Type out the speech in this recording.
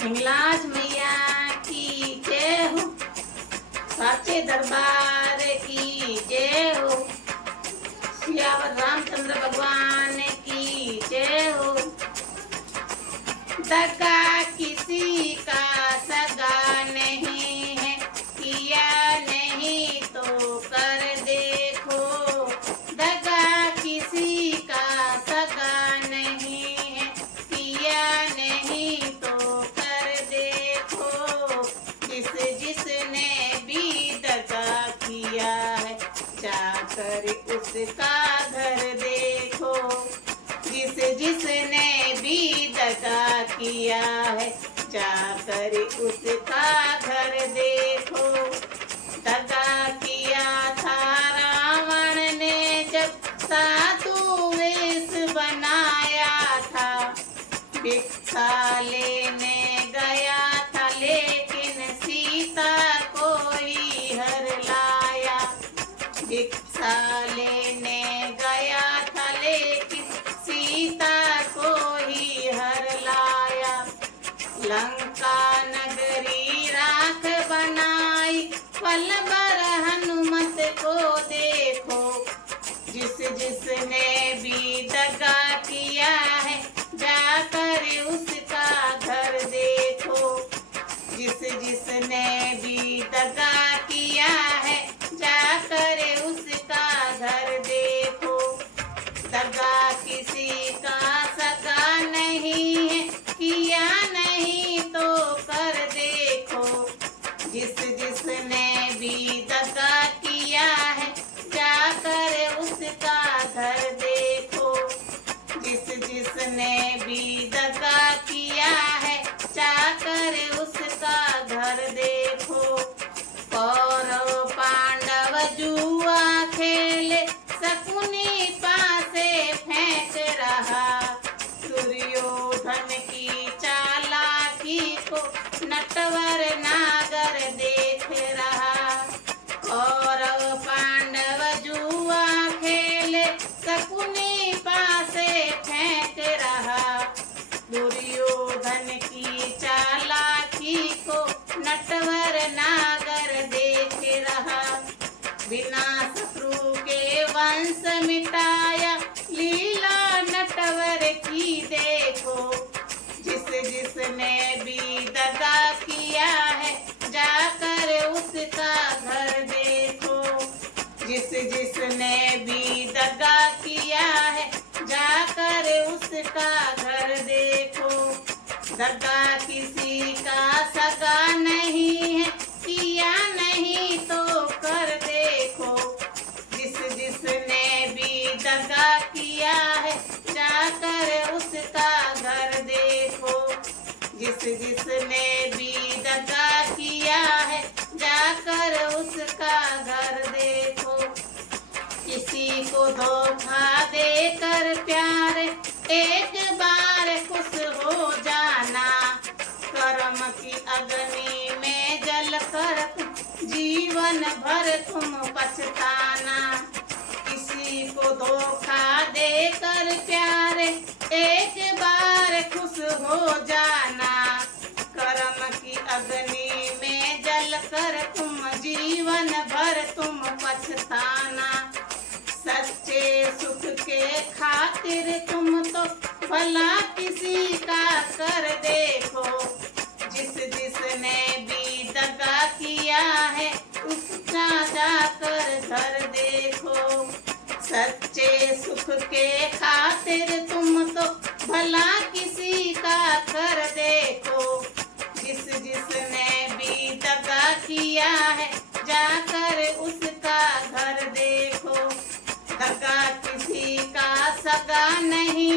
हिंगलाज मैया की जय हो, साचे दरबार की जय हो, सियावर रामचंद्र भगवान की जय हो। दगा किसी का सगा नहीं है, किया नहीं तो कर देखो। दगा किसी का सगा नहीं है, किया नहीं तो कर देखो। जिसने भी दगा किया है, जाकर उसका घर देखो। जिसने भी दगा किया है, जाकर उसका घर देखो। दगा किया था रावण ने जब साधु वेश बनाया था। भिक्षा लेने गया था लेकिन सीता को ही हर लाया। भिक्षा लेने गया था लेकिन सीता को ही हर लाया। लंका नगरी राख बनाई, पल भर हनुमत को देखो। जिसने भी दगा किया है, जाकर उसका घर देखो। जिसने भी दगा किया है, जाकर उसका घर देखो। दगा किसी का सगा नहीं है, किया नहीं तो कर देखो। जिसने भी दगा किया है, जाकर उसका घर देखो। जिसने भी दगा किया है, जाकर उसका घर देखो। कौरव पांडव जुआ खेले, शकुनी पासे फेंक रहा। दुर्योधन की चालाकी को नटवर नागर देख रहा। कौरव पांडव जुआ खेले, शकुनी पासे फेंक रहा। दुर्योधन की चालाकी को नटवर नागर देख रहा। बिना शत्रु के वंश मिटाया, लीला नटवर की देखो। जिसने भी दगा किया है, जाकर उसका घर देखो। जिसने भी दगा किया है, जाकर उसका घर देखो। दगा किसी का सगा नहीं है, किया नहीं तो कर देखो। जिसने भी दगा किया है, जाकर उसका घर देखो। जिसने भी दगा किया है, जाकर उसका घर देखो। किसी को धोखा देकर प्यार एक बार खुश हो जाना। कर्म की अग्नि में जलकर जीवन भर तुम पछताना। किसी को धोखा देकर प्यार एक बार खुश हो जाना। कर्म की अग्नि में जलकर तुम जीवन भर तुम पछताना। सच्चे सुख के खातिर तुम तो भला किसी का कर देखो। जिसने भी दगा किया है, उसका जाकर घर देखो। सच्चे सुख के खातिर तुम तो भला किसी का कर देखो। जिसने भी दगा किया है, जाकर उसका घर देखो। दगा किसी का सगा नहीं